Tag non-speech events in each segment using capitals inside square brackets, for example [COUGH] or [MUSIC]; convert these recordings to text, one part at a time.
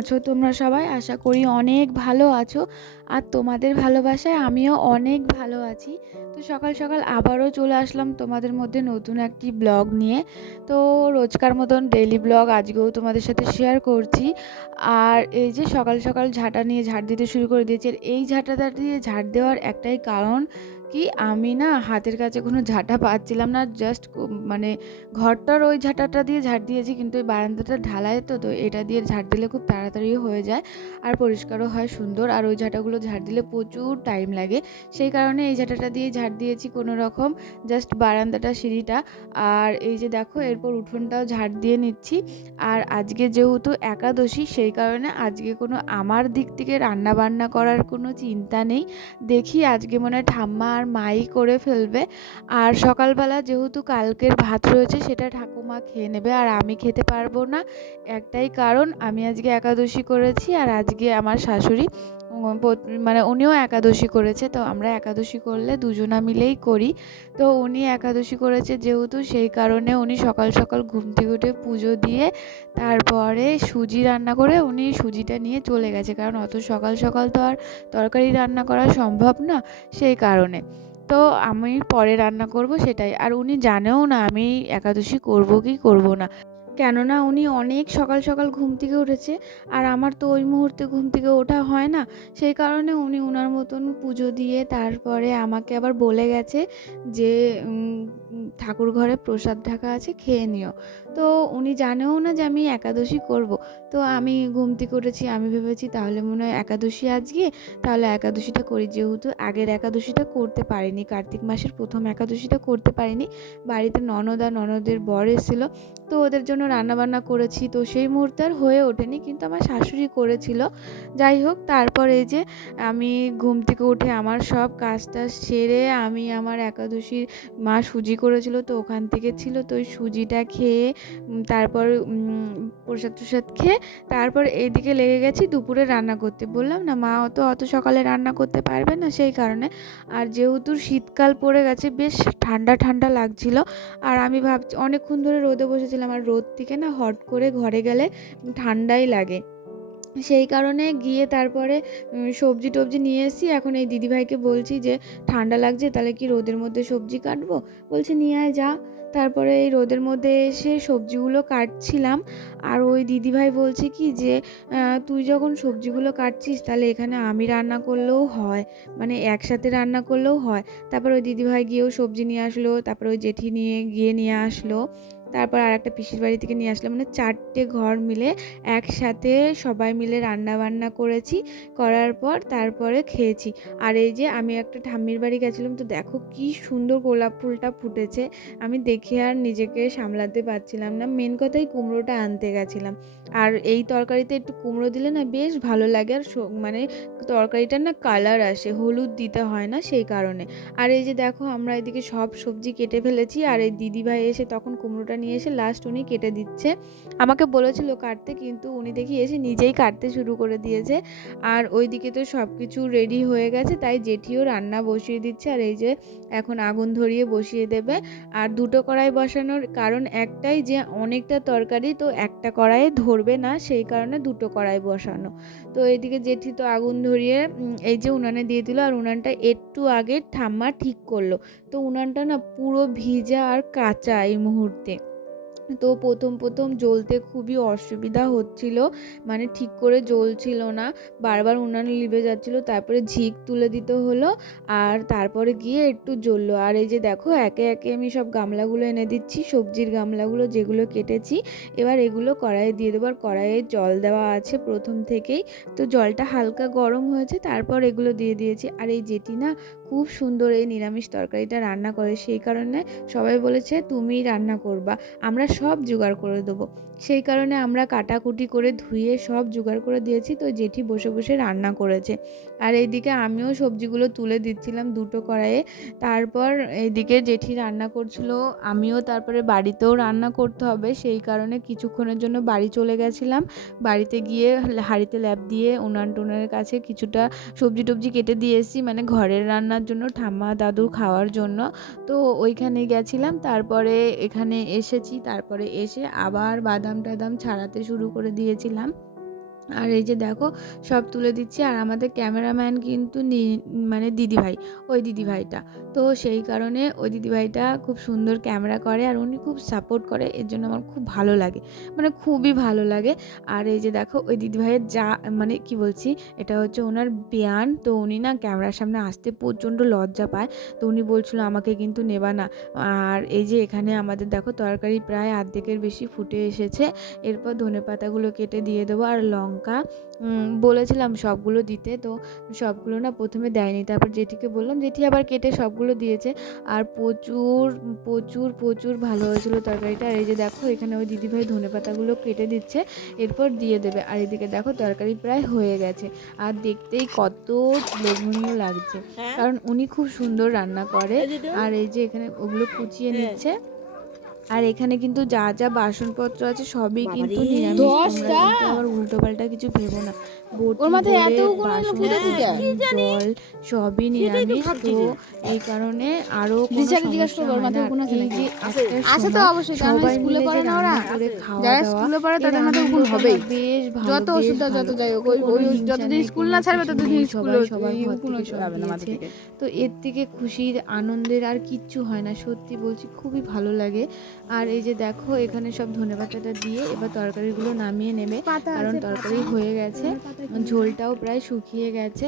আছো তোমরা সবাই? আশা করি অনেক ভালো আছো। আর তোমাদের ভালোবাসায় আমিও অনেক ভালো আছি। তো সকাল সকাল আবারও চলে আসলাম তোমাদের মধ্যে নতুন একটি ব্লগ নিয়ে। তো রোজকার মতন ডেলি ব্লগ আজকেও তোমাদের সাথে শেয়ার করছি। আর এই যে সকাল সকাল ঝাঁটা নিয়ে ঝাড় দিতে শুরু করে দিয়েছি। এই ঝাঁটাটা দিয়ে ঝাড় দেওয়ার একটাই কারণ কি আমি না হাতের কাছে কোনো ঝাঁটা পাচ্ছিলাম না জাস্ট মানে ঘরটার ওই ঝাঁটাটা দিয়ে ঝাড় দিয়েছি, কিন্তু ওই বারান্দাটা ঢালাই তো তো এটা দিয়ে ঝাড় দিলে খুব তাড়াতাড়ি হয়ে যায় আর পরিষ্কারও হয় সুন্দর। আর ওই ঝাঁটাগুলো ঝাড় দিলে প্রচুর টাইম লাগে। সেই কারণে এই ঝাঁটাটা দিয়ে ঝাড় দিয়েছি কোনো রকম জাস্ট বারান্দাটা, সিঁড়িটা। আর এই যে দেখো, এরপর উঠোনটাও ঝাড় দিয়ে নিচ্ছি। আর আজকে যেহেতু একাদশী, সেই কারণে আজকে কোনো আমার দিক থেকে রান্না বান্না করার কোনো চিন্তা নেই। দেখি আজকে মনে হয় ঠাম্মা আর মাই করে ফেলবে। আর সকালবেলা যেহেতু কালকের ভাত রয়েছে, সেটা ঠাকুমা খেয়ে নেবে। আর আমি খেতে পারব না, একটাই কারণ, আমি আজকে একাদশী করেছি, আর আজকে আমার শাশুড়ি মানে উনিও একাদশী করেছে, তো আমরা একাদশী করলে দুজনা মিলেই করি। তো উনি একাদশী করেছে যেহেতু সেই কারণে উনি সকাল সকাল ঘুম থেকে উঠে পুজো দিয়ে তারপরে সুজি রান্না করে উনি সুজিটা নিয়ে চলে গেছে। কারণ অত সকাল সকাল তো আর তরকারি রান্না করা সম্ভব না সেই কারণে। তো আমি পরে রান্না করব সেটাই। আর উনি জানেও না আমি একাদশী করব কি করব না। কেননা উনি অনেক সকাল সকাল ঘুম থেকে উঠেছে, আর আমার তো ওই মুহূর্তে ঘুম থেকে ওঠা হয় না। সেই কারণে উনি ওনার মতন পুজো দিয়ে তারপরে আমাকে আবার বলে গেছে যে ঠাকুর ঘরে প্রসাদ ঢাকা আছে, খেয়ে নিও। তো উনি জানেও না যে আমি একাদশী করব। তো আমি ঘুম থেকে উঠেছি, আমি ভেবেছি তাহলে মনে হয় একাদশী আজকে, তাহলে একাদশীটা করি। যেহেতু আগের একাদশীটা করতে পারিনি, কার্তিক মাসের প্রথম একাদশীটা করতে পারিনি, বাড়িতে ননদ ননদের বর এসেছিল, তো ওদের জন্য রান্নাবান্না করেছি, তো সেই মুহূর্তে আর হয়ে ওঠেনি, কিন্তু আমার শাশুড়ি করেছিল। যাই হোক, তারপর এই যে আমি ঘুম থেকে উঠে আমার সব কাজটা সেরে আমি আমার একাদশীর মা সুজি করেছিল, তো ওখান থেকে ছিল, তো ওই সুজিটা খেয়ে তারপর প্রসাদ টসাদ খেয়ে, তারপর এইদিকে লেগে গেছি দুপুরে রান্না করতে। বললাম, না, মা অত অত সকালে রান্না করতে পারবে না সেই কারণে। আর যেহেতু শীতকাল পড়ে গেছে, বেশ ঠান্ডা ঠান্ডা লাগছিল, আর আমি ভাবছি, অনেকক্ষণ ধরে রোদে বসেছিলাম, আর রোদ থেকে না হট করে ঘরে গেলে ঠান্ডাই লাগে। সেই কারণে গিয়ে তারপরে সবজি টবজি নিয়ে এসেছি। এখন এই দিদিভাইকে বলছি যে, ঠান্ডা লাগছে, তাহলে কি রোদের মধ্যে সবজি কাটবো? বলছে, নিয়ে আয়, যা। তারপরে এই রোদের মধ্যে এসে সবজিগুলো কাটছিলাম। আর ওই দিদিভাই বলছে কি যে তুই যখন সবজিগুলো কাটছিস, তাহলে এখানে আমি রান্না করলেও হয়। মানে একসাথে রান্না করলেও হয়। তারপর ওই দিদিভাই গিয়েও সবজি নিয়ে আসলো, তারপর ওই জেঠি নিয়ে, গিয়ে নিয়ে আসলো। তারপর আর একটা পিসির বাড়ি থেকে নিয়ে আসলাম। মানে চারটে ঘর মিলে একসাথে সবাই মিলে রান্না বান্না করেছি, করার পর তারপরে খেয়েছি। আর এই যে আমি একটা ঠাম্মির বাড়ি গেছিলাম, তো দেখো কি সুন্দর গোলাপ ফুলটা ফুটেছে। আমি দেখে আর নিজেকে সামলাতে পারছিলাম না। মেন কথাই কুমড়োটা আনতে গেছিলাম। আর এই তরকারিতে একটু কুমড়ো দিলে না বেশ ভালো লাগে। আর মানে তরকারিটার না কালার আসে, হলুদ দিতে হয় না সেই কারণে। আর এই যে দেখো আমরা এদিকে সব সবজি কেটে ফেলেছি। আর এই দিদিভাই এসে তখন কুমড়োটা নিয়ে এসে লাস্ট উনি কেটে দিচ্ছে। আমাকে বলেছিল কাটতে, কিন্তু উনি দেখি এসে নিজেই কাটতে শুরু করে দিয়েছে। আর ওইদিকে তো সব কিছু রেডি হয়ে গেছে, তাই জেঠিও রান্না বসিয়ে দিচ্ছে। আর এই যে এখন আগুন ধরিয়ে বসিয়ে দেবে। আর দুটো কড়াই বসানোর কারণ একটাই যে অনেকটা তরকারি তো একটা কড়াইয়ে ধরবে না, সেই কারণে দুটো কড়াই বসানো। তো এইদিকে জেঠি তো আগুন ধরিয়ে এই যে উনানে দিয়ে দিল। আর উনানটা একটু আগে ঠাম্মা ঠিক করল। তো উনানটা না পুরো ভিজা আর কাঁচা এই মুহূর্তে। তো প্রথম প্রথম জ্বলতে খুবই অসুবিধা হচ্ছিল। মানে ঠিক করে জ্বলছিল না। বারবার উনান লিভে যাচ্ছিল, তারপরে ঝিক তুলে দিতে হলো আর তারপরে গিয়ে একটু জ্বললো। আর এই যে দেখো, একে একে আমি সব গামলাগুলো এনে দিচ্ছি, সবজির গামলাগুলো যেগুলো কেটেছি, এবার এগুলো কড়াইয়ে দিয়ে দেবো। আর কড়াইয়ে জল দেওয়া আছে প্রথম থেকেই। তো জলটা হালকা গরম হয়েছে, তারপর এগুলো দিয়ে দিয়েছি। আর এই যেটি না খুব সুন্দর এই নিরামিষ তরকারিটা রান্না করে। সেই কারণে সবাই বলেছে তুমি রান্না করবা, আমরা সব জোগাড় করে দেবো। সেই কারণে আমরা কাটাকুটি করে ধুয়ে সব জোগাড় করে দিয়েছি। তো জেঠি বসে বসে রান্না করেছে। আর এইদিকে আমিও সবজিগুলো তুলে দিচ্ছিলাম দুটো কড়াইয়ে। তারপর এইদিকে জেঠি রান্না করছিল, আমিও তারপরে বাড়িতেও রান্না করতে হবে। সেই কারণে কিছুক্ষণের জন্য বাড়ি চলে গেছিলাম। বাড়িতে গিয়ে হাঁড়িতে ল্যাপ দিয়ে উনান টুনানের কাছে কিছুটা সবজি টবজি কেটে দিয়ে এসেছি। মানে ঘরের রান্নার জন্য, ঠাম্মা দাদু খাওয়ার জন্য। তো ওইখানে গেছিলাম, তারপরে এখানে এসেছি, তারপরে এসে আবার বাদাম টাদাম ছাড়াতে শুরু করে দিয়েছিলাম। আর এই যে দেখো, সব তুলে দিচ্ছি। আর আমাদের ক্যামেরাম্যান কিন্তু মানে দিদিভাই, ওই দিদিভাইটা। তো সেই কারণে ওই দিদিভাইটা খুব সুন্দর ক্যামেরা করে আর উনি খুব সাপোর্ট করে। এর জন্য আমার খুব ভালো লাগে। মানে খুবই ভালো লাগে। আর এই যে দেখো, ওই দিদিভাইয়ের যা মানে কি বলছি, এটা হচ্ছে ওনার বিয়ান। তো উনি না ক্যামেরার সামনে আসতে প্রচণ্ড লজ্জা পায়। তো উনি বলছিল, আমাকে কিন্তু নেবা না। আর এই যে এখানে আমাদের দেখো, তরকারি প্রায় অর্ধেকের বেশি ফুটে এসেছে। এরপর ধনে পাতাগুলো কেটে দিয়ে দেবো। আর লঙ্কা উম, বলেছিলাম সবগুলো দিতে তো সবগুলো না প্রথমে দেয়নি। তারপর জেঠিকে বললাম জেঠি আবার কেটে সবগুলো দিয়েছে। আর প্রচুর প্রচুর প্রচুর ভালো হয়েছিল তরকারিটা। আর এই যে দেখো এখানে ওই দিদিভাই ধনে পাতাগুলো কেটে দিচ্ছে এরপর দিয়ে দেবে। আর এদিকে দেখো তরকারি প্রায় হয়ে গেছে। আর দেখতেই কত লোভনীয় লাগছে। হ্যাঁ। কারণ উনি খুব সুন্দর রান্না করে। আর এই যে এখানে ওগুলো কুচিয়ে হ্যাঁ। নিচ্ছে। আর এখানে কিন্তু যা যা বাসনপত্র আছে সবই কিন্তু নিরামিষ। আবার উল্টো পাল্টা কিছু ভেবো না। ওর মাথায়? কি জানি? জল সবই তো নিরামিষ তো এই কারণে আরও জিজ্ঞাসা করব, ওর মাথায় উকুন আছে নাকি? আছে। তো অবশ্যই, কারণ স্কুলে পড়ে না ওরা? যারা স্কুলে পড়ে তাদের মাথায় উকুন হবেই বেশ ভালো যত ওষুধ যত যাই হোক ওই ওই যতদিন স্কুল না ছাড়বে ততদিন স্কুলে সবার ঘর উকুন যাবে না মাথা তো এর থেকে খুশির আনন্দের আর কিচ্ছু হয় না সত্যি বলছি খুবই ভালো লাগে আর এই যে দেখো এখানে সব ধনেপাতাটা দিয়ে এবার তরকারিগুলো নামিয়ে নেবে কারণ তরকারি হয়ে গেছে ঝোলটাও প্রায় শুকিয়ে গেছে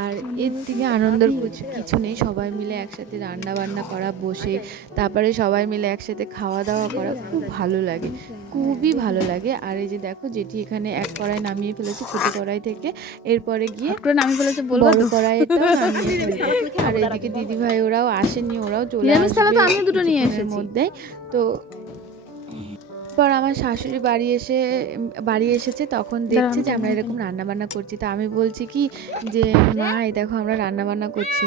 আর এর থেকে আনন্দের কিছু কিছু নেই। সবাই মিলে একসাথে রান্না বান্না করা বসে তারপরে সবাই মিলে একসাথে খাওয়া দাওয়া করা খুব ভালো লাগে খুবই ভালো লাগে। আর এই যে দেখো যেটি এখানে এক কড়াই নামিয়ে ফেলেছে ছোটো কড়াই থেকে। এরপরে গিয়ে হট করে নামি ফেলেছে বলব? বড়? কড়াইটা [LAUGHS] আর এদিকে দিদি ভাই ওরাও আসেনি ওরাও চলে আসবে আমিও দুটো নিয়ে এসেছি। মধ্যে তো পর আমার শাশুড়ি বাড়ি এসে বাড়ি এসেছে তখন দেখছে যে আমরা এরকম রান্না বান্না করছি। তো আমি বলছি কি যে মা এই দেখো আমরা রান্না বান্না করছি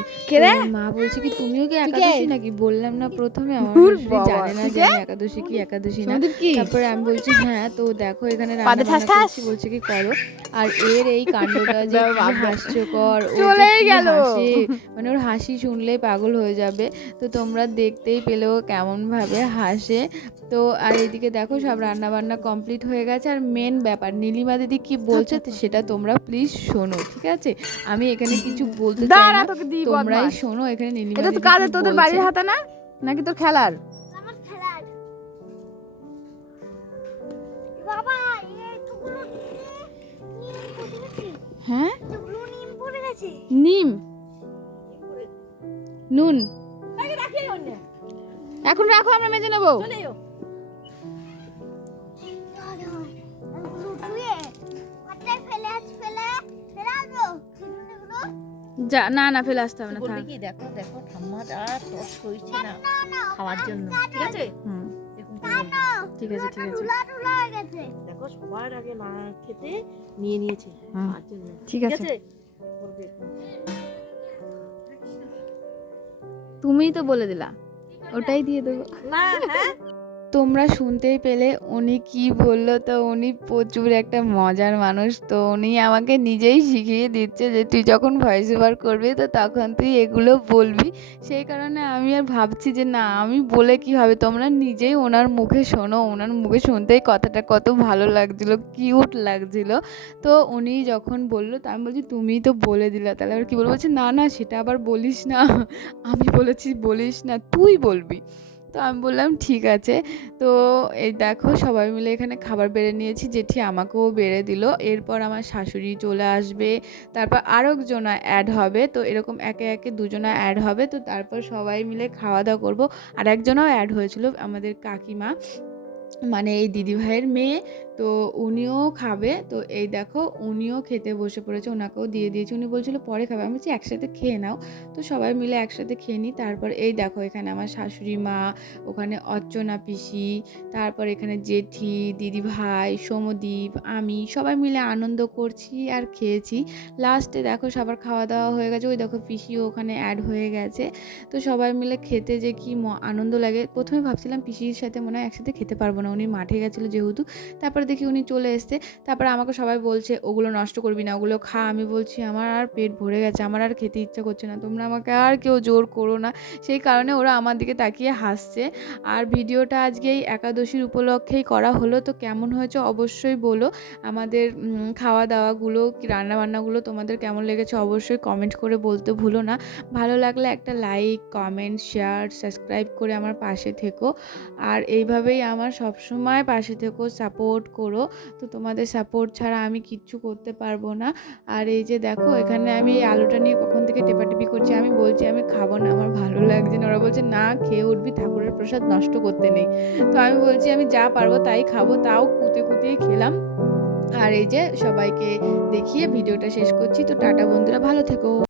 মা বলছে কি তুমিও কি একাদশী নাকি? বললাম না প্রথমে আমার শাশুড়ি জানে না যে আমি একাদশী কি একাদশী না। তারপরে আমি বলছি হ্যাঁ তো দেখো এখানে রান্না বান্না করছি। বলছে কি করো। আর এর এই কাণ্ডটা যে। হাস্যকর কি গেল। মানে ওর হাসি শুনলেই পাগল হয়ে যাবে। তো তোমরা দেখতেই পেলেও কেমন ভাবে হাসে। তো আর এদিকে দেখো সব রান্না বান্না কমপ্লিট হয়ে গেছে। আর মেন ব্যাপার নীলিমা দিদি কি বলছে সেটা তোমরা প্লিজ শোনো ঠিক আছে? আমি এখানে কিছু বলতে চাই না তোমরাই শোনো এখানে নীলিমা এটা তো দিদি কাজে তোদের বাড়ির হাতে না? নাকি তোর খেলার? আমার বাবা হ্যাঁ? নিম নিম? নুন? এখন রাখো আমরা মেজে নেব। যা না না ফেলে আসতে হবে না থাক। কি? দেখো দেখো ঠাম্মার আর টস হয়েছে না খাওয়ার জন্য। ঠিক আছে? হুম। ঠিক আছে ঠিক আছে। দেখো সবার আগে না খেতে নিয়ে নিয়েছে খাওয়ার জন্য। ঠিক আছে। তুমিই তো বলে দিলা। ওটাই দিয়ে দেবো। না হ্যাঁ? তোমরা শুনতেই পেলে উনি কি বলল? তো উনি প্রচুর একটা মজার মানুষ। তো উনি আমাকে নিজেই শিখিয়ে দিচ্ছে যে তুই যখন ভয়েস ওভার করবি, তো তখন তুই এগুলো বলবি। সেই কারণে আমি আর ভাবছি যে না, আমি বলে কি হবে? তোমরা নিজেই ওনার মুখে শোনো। ওনার মুখে শুনতেই কথাটা কত ভালো লাগছিল কিউট লাগছিল। তো উনি যখন বলল, তা আমি বলছি, তুমিই তো বলে দিলে। তাহলে আবার কী বলব? বলছে, না না, সেটা আবার বলিস না। আমি বলেছি, বলিস না, তুই বলবি। তো আমি বললাম, ঠিক আছে। তো এই দেখো সবাই মিলে এখানে খাবার বেড়ে নিয়েছি, জেঠি আমাকেও বেড়ে দিল। এরপর আমার শাশুড়ি চলে আসবে, তারপর আরও একজনা অ্যাড হবে। তো এরকম একে একে দুজনা অ্যাড হবে। তো তারপর সবাই মিলে খাওয়া দাওয়া করব। আর একজনাও অ্যাড হয়েছিল, আমাদের কাকিমা। মানে এই দিদিভাইয়ের মেয়ে তো উনিও খাবে। তো এই দেখো উনিও খেতে বসে পড়েছে ওনাকেও দিয়ে দিয়েছি। উনি বলছিল পরে খাবে। আমি বলছি একসাথে খেয়ে নাও। তো সবাই মিলে একসাথে খেয়ে নিই। তারপর এই দেখো এখানে আমার শাশুড়ি মা ওখানে অর্চনা পিসি তারপর এখানে জেঠি দিদি ভাই সমদীপ আমি সবাই মিলে আনন্দ করছি আর খেয়েছি। লাস্টে দেখো সবার খাওয়া দাওয়া হয়ে গেছে। ওই দেখো পিসিও ওখানে অ্যাড হয়ে গেছে। তো সবাই মিলে খেতে যে কি ম- আনন্দ লাগে। প্রথমে ভাবছিলাম পিসির সাথে মনে হয় একসাথে খেতে পারব না উনি মাঠে গেছিল যেহেতু, তারপরে দেখি উনি চলে এসছে। তারপরে আমাকে সবাই বলছে, ওগুলো নষ্ট করবি না, ওগুলো খা। আমি বলছি, আমার আর পেট ভরে গেছে, আমার আর খেতে ইচ্ছা করছে না। তোমরা আমাকে আর কেউ জোর করো না। সেই কারণে ওরা আমার দিকে তাকিয়ে হাসছে। আর ভিডিওটা আজকে এই একাদশীর উপলক্ষেই করা হলো। তো কেমন হয়েছে অবশ্যই বলো। আমাদের খাওয়া দাওয়াগুলো কি রান্নাবান্নাগুলো তোমাদের কেমন লেগেছে অবশ্যই কমেন্ট করে বলতে ভুলো না। ভালো লাগলে একটা লাইক কমেন্ট শেয়ার সাবস্ক্রাইব করে আমার পাশে থেকো। আর এইভাবেই আমার সবসময় পাশে থেকো সাপোর্ট করো। তো তোমাদের সাপোর্ট ছাড়া আমি কিচ্ছু করতে পারব না। আর এই যে দেখো, এখানে আমি এই আলুটা নিয়ে কখন থেকে টেপাটেপি করছি, আমি বলছি আমি খাব না, আমার ভালো লাগছে না। ওরা বলছে, না, খেয়ে উঠবি, ঠাকুরের প্রসাদ নষ্ট করতে নেই। তো আমি বলছি, আমি যা পারব তাই খাব। তাও কুতে কুতেই খেলাম। আর এই যে সবাইকে দেখিয়ে ভিডিওটা শেষ করছি। তো টাটা বন্ধুরা, ভালো থেকো।